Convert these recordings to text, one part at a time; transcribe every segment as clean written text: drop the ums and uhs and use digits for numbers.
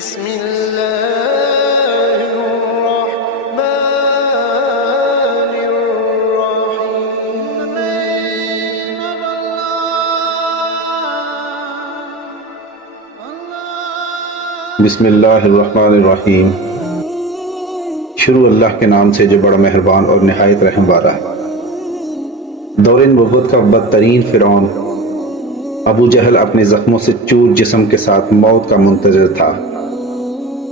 بسم الله الرحمن الرحيم. بسم اللہ الرحمن الرحیم. شروع اللہ کے نام سے جو بڑا مہربان اور نہایت رحم والا ہے. دور نبوت کا بدترین فرعون ابو جہل اپنے زخموں سے چور جسم کے ساتھ موت کا منتظر تھا.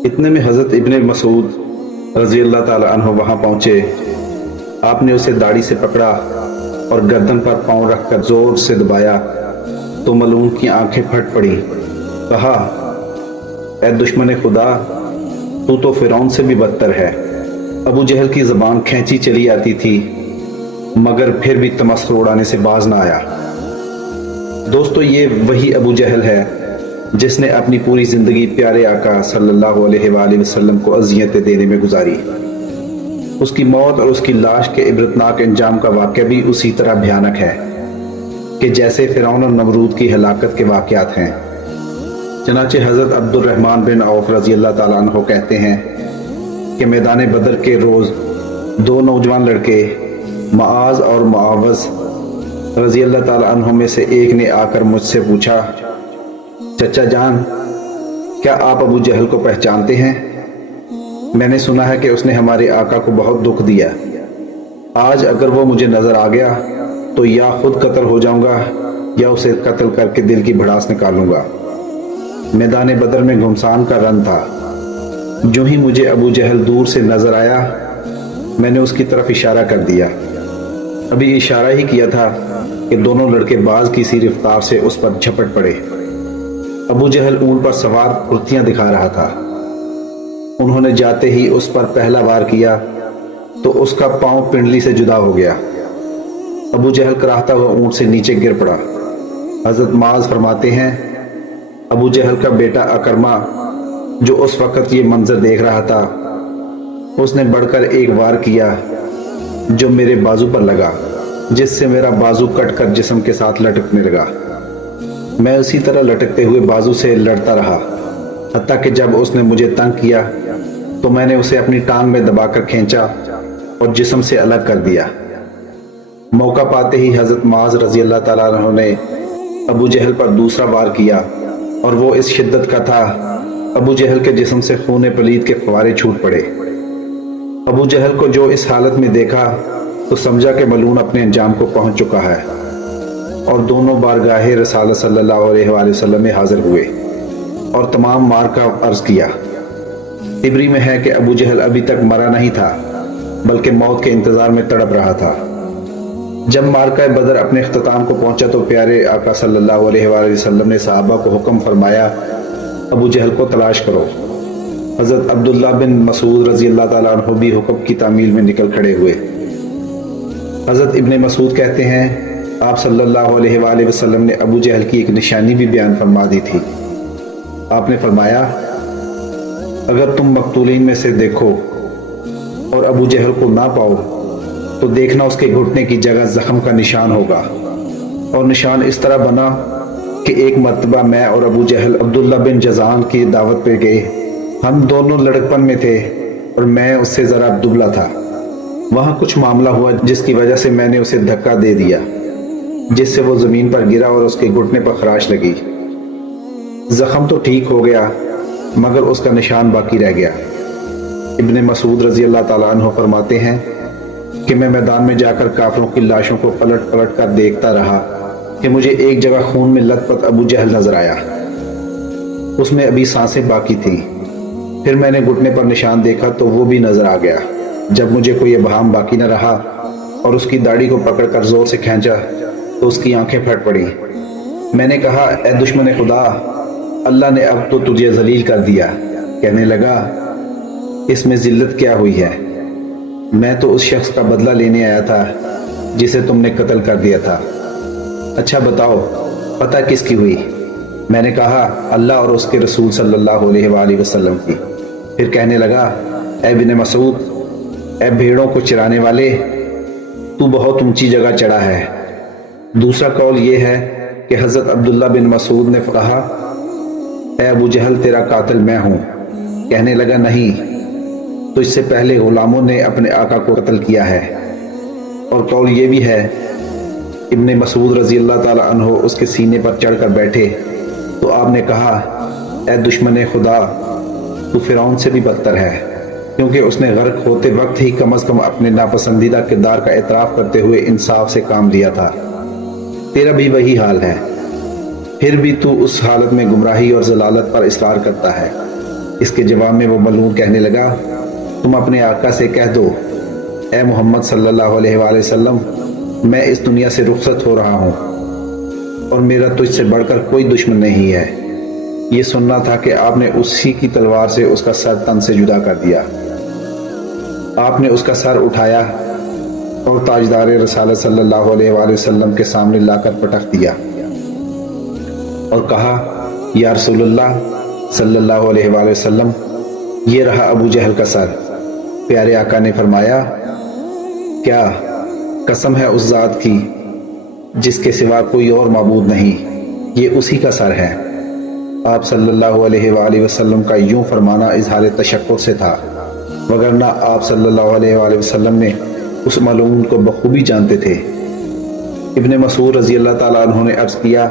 اتنے میں حضرت ابن مسعود رضی اللہ تعالی عنہ وہاں پہنچے. آپ نے اسے داڑھی سے پکڑا اور گردن پر پاؤں رکھ کر زور سے دبایا تو ملعون کی آنکھیں پھٹ پڑی. کہا، اے دشمن خدا، تو فرعون سے بھی بدتر ہے. ابو جہل کی زبان کھینچی چلی آتی تھی مگر پھر بھی تمسخر اڑانے سے باز نہ آیا. دوستو، یہ وہی ابو جہل ہے جس نے اپنی پوری زندگی پیارے آقا صلی اللہ علیہ وآلہ وسلم کو اذیتیں دینے میں گزاری. اس کی موت اور اس کی لاش کے عبرتناک انجام کا واقعہ بھی اسی طرح بھیانک ہے کہ جیسے فرعون اور نمرود کی ہلاکت کے واقعات ہیں. چنانچہ حضرت عبد الرحمن بن عوف رضی اللہ تعالیٰ عنہ کہتے ہیں کہ میدان بدر کے روز دو نوجوان لڑکے معاذ اور معاوض رضی اللہ تعالیٰ عنہ میں سے ایک نے آ کر مجھ سے پوچھا، چچا جان، کیا آپ ابو جہل کو پہچانتے ہیں؟ میں نے سنا ہے کہ اس نے ہمارے آقا کو بہت دکھ دیا. آج اگر وہ مجھے نظر آ گیا تو یا خود قتل ہو جاؤں گا یا اسے قتل کر کے دل کی بھڑاس نکالوں گا. میدان بدر میں گھمسان کا رن تھا. جو ہی مجھے ابو جہل دور سے نظر آیا میں نے اس کی طرف اشارہ کر دیا. ابھی اشارہ ہی کیا تھا کہ دونوں لڑکے باز کی سی رفتار سے اس پر جھپٹ پڑے. ابو جہل اونٹ پر سوار پھرتیاں دکھا رہا تھا. انہوں نے جاتے ہی اس پر پہلا وار کیا تو اس کا پاؤں پنڈلی سے جدا ہو گیا. ابو جہل کراہتا ہوا اونٹ سے نیچے گر پڑا. حضرت معاذ فرماتے ہیں، ابو جہل کا بیٹا اکرمہ جو اس وقت یہ منظر دیکھ رہا تھا، اس نے بڑھ کر ایک وار کیا جو میرے بازو پر لگا، جس سے میرا بازو کٹ کر جسم کے ساتھ لٹکنے لگا. میں اسی طرح لٹکتے ہوئے بازو سے لڑتا رہا حتیٰ کہ جب اس نے مجھے تنگ کیا تو میں نے اسے اپنی ٹانگ میں دبا کر کھینچا اور جسم سے الگ کر دیا. موقع پاتے ہی حضرت معاذ رضی اللہ تعالیٰ عنہ نے ابو جہل پر دوسرا وار کیا اور وہ اس شدت کا تھا ابو جہل کے جسم سے خون پلید کے فوارے چھوٹ پڑے. ابو جہل کو جو اس حالت میں دیکھا تو سمجھا کہ ملعون اپنے انجام کو پہنچ چکا ہے اور دونوں بارگاہ رسالت صلی اللہ علیہ وآلہ وسلم میں حاضر ہوئے اور تمام مار کا عرض کیا. طبری میں ہے کہ ابو جہل ابھی تک مرا نہیں تھا بلکہ موت کے انتظار میں تڑپ رہا تھا. جب مارکہ بدر اپنے اختتام کو پہنچا تو پیارے آقا صلی اللہ علیہ وآلہ وسلم نے صحابہ کو حکم فرمایا، ابو جہل کو تلاش کرو. حضرت عبداللہ بن مسعود رضی اللہ تعالیٰ عنہ بھی حکم کی تعمیل میں نکل کھڑے ہوئے. حضرت ابن مسعود کہتے ہیں، آپ صلی اللہ علیہ وآلہ وسلم نے ابو جہل کی ایک نشانی بھی بیان فرما دی تھی. آپ نے فرمایا، اگر تم مقتولین میں سے دیکھو اور ابو جہل کو نہ پاؤ تو دیکھنا اس کے گھٹنے کی جگہ زخم کا نشان ہوگا. اور نشان اس طرح بنا کہ ایک مرتبہ میں اور ابو جہل عبداللہ بن جزان کی دعوت پہ گئے. ہم دونوں لڑکپن میں تھے اور میں اس سے ذرا دبلا تھا. وہاں کچھ معاملہ ہوا جس کی وجہ سے میں نے اسے دھکا دے دیا جس سے وہ زمین پر گرا اور اس کے گھٹنے پر خراش لگی. زخم تو ٹھیک ہو گیا مگر اس کا نشان باقی رہ گیا. ابن مسعود رضی اللہ تعالیٰ عنہ فرماتے ہیں کہ میں میدان میں جا کر کافروں کی لاشوں کو پلٹ پلٹ کر دیکھتا رہا کہ مجھے ایک جگہ خون میں لت پت ابو جہل نظر آیا. اس میں ابھی سانسیں باقی تھیں. پھر میں نے گھٹنے پر نشان دیکھا تو وہ بھی نظر آ گیا. جب مجھے کوئی ابہام باقی نہ رہا اور اس کی داڑھی کو پکڑ کر زور سے کھینچا تو اس کی آنکھیں پھٹ پڑی. میں نے کہا، اے دشمن خدا، اللہ نے اب تو تجھے ذلیل کر دیا. کہنے لگا، اس میں ذلت کیا ہوئی ہے؟ میں تو اس شخص کا بدلہ لینے آیا تھا جسے تم نے قتل کر دیا تھا. اچھا بتاؤ، پتہ کس کی ہوئی؟ میں نے کہا، اللہ اور اس کے رسول صلی اللہ علیہ وآلہ وسلم کی. پھر کہنے لگا، اے ابن مسعود، اے بھیڑوں کو چرانے والے، تو بہت اونچی جگہ چڑھا ہے. دوسرا قول یہ ہے کہ حضرت عبداللہ بن مسعود نے کہا، اے ابو جہل، تیرا قاتل میں ہوں. کہنے لگا نہیں، تو اس سے پہلے غلاموں نے اپنے آقا کو قتل کیا ہے۔ اور قول یہ بھی ہے، ابن مسعود رضی اللہ تعالیٰ عنہ اس کے سینے پر چڑھ کر بیٹھے تو آپ نے کہا، اے دشمن خدا، تو فرعون سے بھی بدتر ہے، کیونکہ اس نے غرق ہوتے وقت ہی کم از کم اپنے ناپسندیدہ کردار کا اعتراف کرتے ہوئے انصاف سے کام لیا تھا۔ تیرا بھی وہی حال ہے، پھر بھی تو اس حالت میں گمراہی اور ضلالت پر اصرار کرتا ہے۔ اس کے جواب میں وہ ملعون کہنے لگا، تم اپنے آقا سے کہہ دو، اے محمد صلی اللہ علیہ وآلہ وسلم، میں اس دنیا سے رخصت ہو رہا ہوں اور میرا تجھ سے بڑھ کر کوئی دشمن نہیں ہے۔ یہ سننا تھا کہ آپ نے اسی کی تلوار سے اس کا سر تن سے جدا کر دیا۔ آپ نے اس کا سر اٹھایا اور تاجدار رسالت صلی اللہ علیہ وآلہ وسلم کے سامنے لا کر پٹک دیا اور کہا، یا رسول اللہ صلی اللہ علیہ وآلہ وسلم، یہ رہا ابو جہل کا سر۔ پیارے آقا نے فرمایا، کیا قسم ہے اس ذات کی جس کے سوا کوئی اور معبود نہیں، یہ اسی کا سر ہے۔ آپ صلی اللہ علیہ وآلہ وسلم کا یوں فرمانا اظہار تشکر سے تھا، وگرنہ آپ صلی اللہ علیہ وآلہ وسلم نے اس ملعون کو بخوبی جانتے تھے۔ ابن مسعود رضی اللہ تعالیٰ عنہ نے عرض کیا،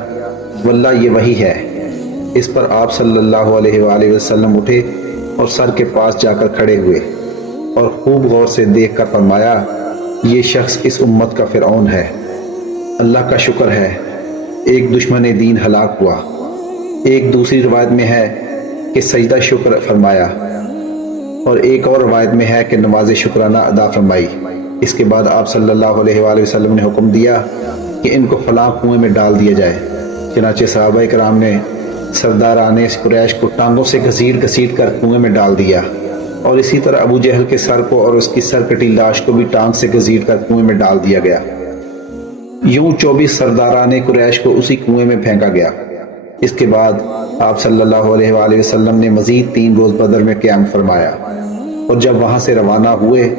واللہ یہ وہی ہے۔ اس پر آپ صلی اللہ علیہ وآلہ وسلم اٹھے اور سر کے پاس جا کر کھڑے ہوئے اور خوب غور سے دیکھ کر فرمایا، یہ شخص اس امت کا فرعون ہے۔ اللہ کا شکر ہے، ایک دشمن دین ہلاک ہوا۔ ایک دوسری روایت میں ہے کہ سجدہ شکر فرمایا، اور ایک اور روایت میں ہے کہ نماز شکرانہ ادا فرمائی۔ اس کے بعد آپ صلی اللہ علیہ وآلہ وسلم نے حکم دیا کہ ان کو فلاں کنویں میں ڈال دیا جائے۔ چنانچہ صحابہ کرام نے سرداران قریش کو ٹانگوں سے گھسیٹ گھسیٹ کر کنویں میں ڈال دیا، اور اسی طرح ابو جہل کے سر کو اور اس کی سر کٹی لاش کو بھی ٹانگ سے گھسیٹ کر کنویں میں ڈال دیا گیا۔ یوں 24 سرداران قریش کو اسی کنویں میں پھینکا گیا۔ اس کے بعد آپ صلی اللہ علیہ وآلہ وسلم نے مزید 3 روز بدر میں قیام فرمایا، اور جب وہاں سے روانہ ہوئے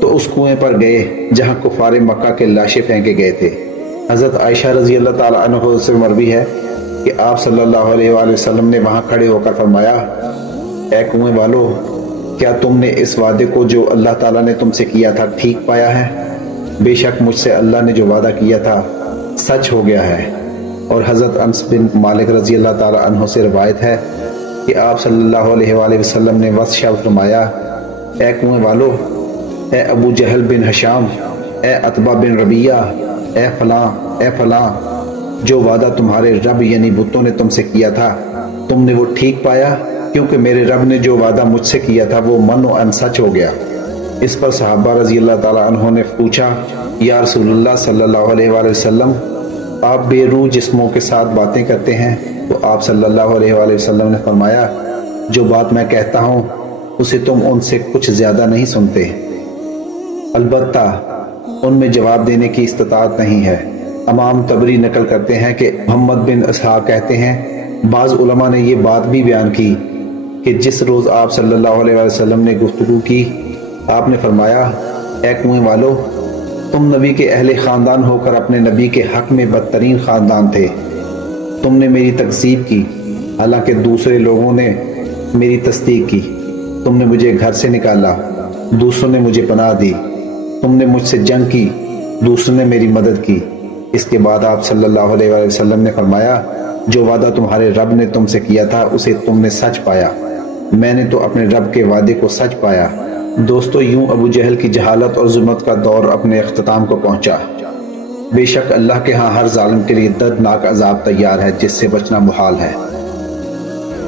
تو اس کنویں پر گئے جہاں کفار مکہ کے لاشیں پھینکے گئے تھے۔ حضرت عائشہ رضی اللہ تعالیٰ عنہ سے مروی ہے کہ آپ صلی اللہ علیہ وآلہ وسلم نے وہاں کھڑے ہو کر فرمایا، اے کنویں والو، کیا تم نے اس وعدے کو جو اللہ تعالیٰ نے تم سے کیا تھا ٹھیک پایا ہے؟ بے شک مجھ سے اللہ نے جو وعدہ کیا تھا سچ ہو گیا ہے۔ اور حضرت انس بن مالک رضی اللہ تعالیٰ عنہ سے روایت ہے کہ آپ صلی اللہ علیہ وآلہ وسلم نے وصف فرمایا، اے کنویں والو، اے ابو جہل بن ہشام، اے عتبہ بن ربیعہ، اے فلاں، اے فلاں، جو وعدہ تمہارے رب یعنی بتوں نے تم سے کیا تھا تم نے وہ ٹھیک پایا، کیونکہ میرے رب نے جو وعدہ مجھ سے کیا تھا وہ من و ان سچ ہو گیا۔ اس پر صحابہ رضی اللہ تعالیٰ عنہ نے پوچھا، یا رسول اللہ صلی اللہ علیہ وآلہ وسلم، آپ بے روح جسموں کے ساتھ باتیں کرتے ہیں؟ تو آپ صلی اللہ علیہ وآلہ وسلم نے فرمایا، جو بات میں کہتا ہوں اسے تم ان سے کچھ زیادہ نہیں سنتے، البتہ ان میں جواب دینے کی استطاعت نہیں ہے۔ امام طبری نقل کرتے ہیں کہ محمد بن اسحاق کہتے ہیں، بعض علماء نے یہ بات بھی بیان کی کہ جس روز آپ صلی اللہ علیہ وسلم نے گفتگو کی، آپ نے فرمایا، اے کنویں والو، تم نبی کے اہل خاندان ہو کر اپنے نبی کے حق میں بدترین خاندان تھے۔ تم نے میری تکذیب کی، حالانکہ دوسرے لوگوں نے میری تصدیق کی۔ تم نے مجھے گھر سے نکالا، دوسروں نے مجھے پناہ دی۔ تم نے مجھ سے جنگ کی، دوسروں نے میری مدد کی۔ اس کے بعد آپ صلی اللہ علیہ وآلہ وسلم نے فرمایا، جو وعدہ تمہارے رب نے تم سے کیا تھا اسے تم نے سچ پایا، میں نے تو اپنے رب کے وعدے کو سچ پایا۔ دوستو، یوں ابو جہل کی جہالت اور ظلمت کا دور اپنے اختتام کو پہنچا۔ بے شک اللہ کے ہاں ہر ظالم کے لیے دردناک عذاب تیار ہے جس سے بچنا محال ہے۔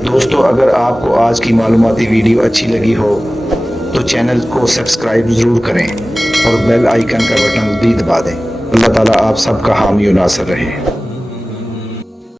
دوستو، اگر آپ کو آج کی معلوماتی ویڈیو اچھی لگی ہو تو چینل کو سبسکرائب ضرور کریں اور بیل آئیکن کا بٹن بھی دبا دیں۔ اللہ تعالیٰ آپ سب کا حامی و ناصر رہے۔